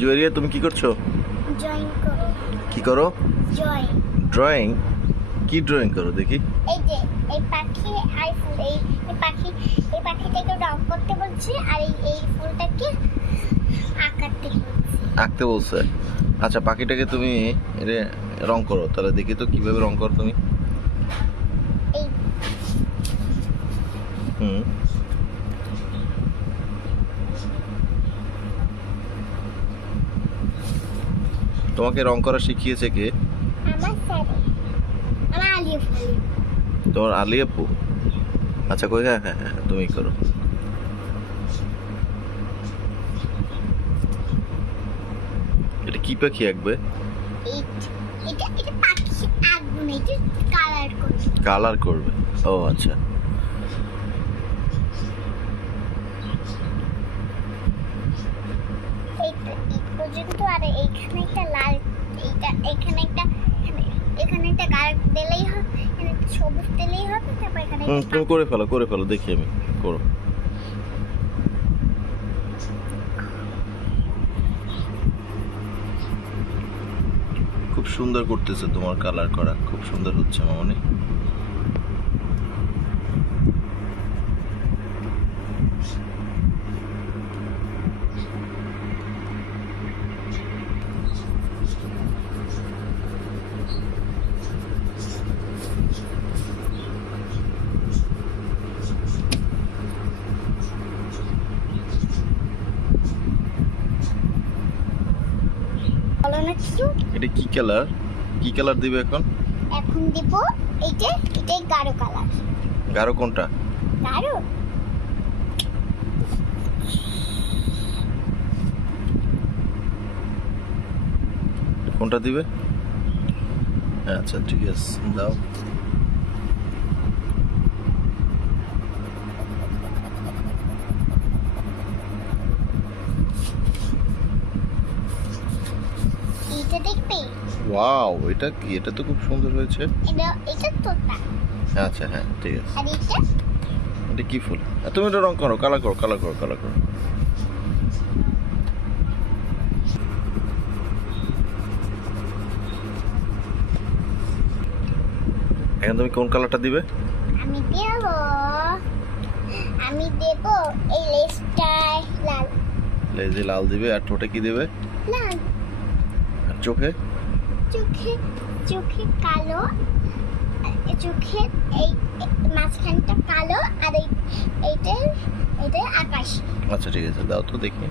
জুয়েরিয়া তুমি কি করছ? জয়েন করো। কি করো? জয়েন ড্রয়িং কি ড্রয়িং করো দেখি। এই যে এই পাখি আর ফুল এই এই পাখি এই পাখিটাকে রং করতে বলছে আর এই এই ফুলটাকে আঁকাতে আঁকতে বলছে। আচ্ছা পাখিটাকে তুমি রং করো তাহলে দেখি তো কীভাবে রং করো তুমি। হুম। তোমাকে রং করা শিখিয়েছে কে? তোমার আলী আপু? আচ্ছা কই? হ্যাঁ হ্যাঁ হ্যাঁ তুমি করো। এটা কি পাখি আঁকবে? কালার করবে। ও আচ্ছা। পর্যন্ত আর এইখানে একটা লাল এইটা এখানে একটা এখানে- একটা কালার দিলেই হবে এখানে একটা সবুজ দিলেই হবে তারপর এখানে তুমি করে ফেলো করে ফেলো দেখি আমি করো। খুব সুন্দর করতেছে তোমার কালার করা খুব সুন্দর হচ্ছে মামনি। এটা কি কালার কি কালার দিবে এখন? এখন দিব এইটা এটাই গাঢ় কালার গাঢ় কোনটা? গাঢ়? কোনটা দিবে? আচ্ছা ঠিক আছে দাও। এইটা দেখবে? ওয়াও এটা কি? এটা তো খুব সুন্দর হয়েছে। এটা এটা তোতা। আচ্ছা হ্যাঁ ঠিক আছে। আর এইটা এটা কি ফুল? তুমি এটা রং করো কালার করো কালার করো কালার করো। এখন তুমি কোন কালারটা দিবে? আমি দেব। আমি দেব এই লেসটায় লাল। লেজি লাল দিবে আর ঠোঁটে কি দিবে? লাল। চোখে? চোখে চোখে কালো চোখে এই মাঝখানটা কালো আর এই এইটা এইটা আকাশ। আচ্ছা ঠিক আছে দাও তো দেখি।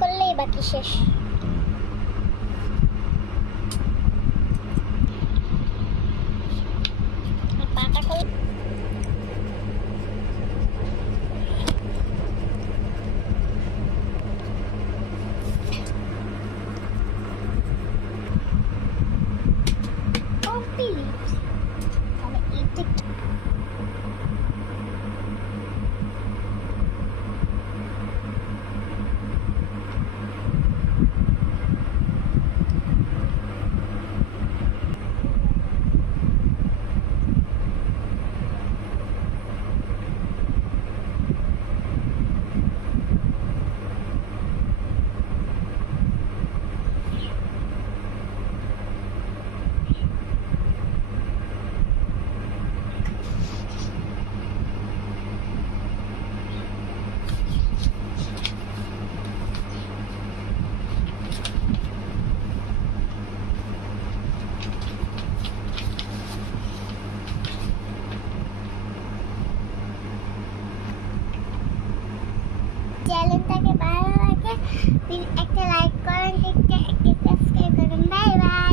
করলেই বাকি শেষ। তাহলে এটা কি? চ্যানেলটাকে ভালো লাগে একটা লাইক করেন একটা সাবস্ক্রাইব করেন বাই বাই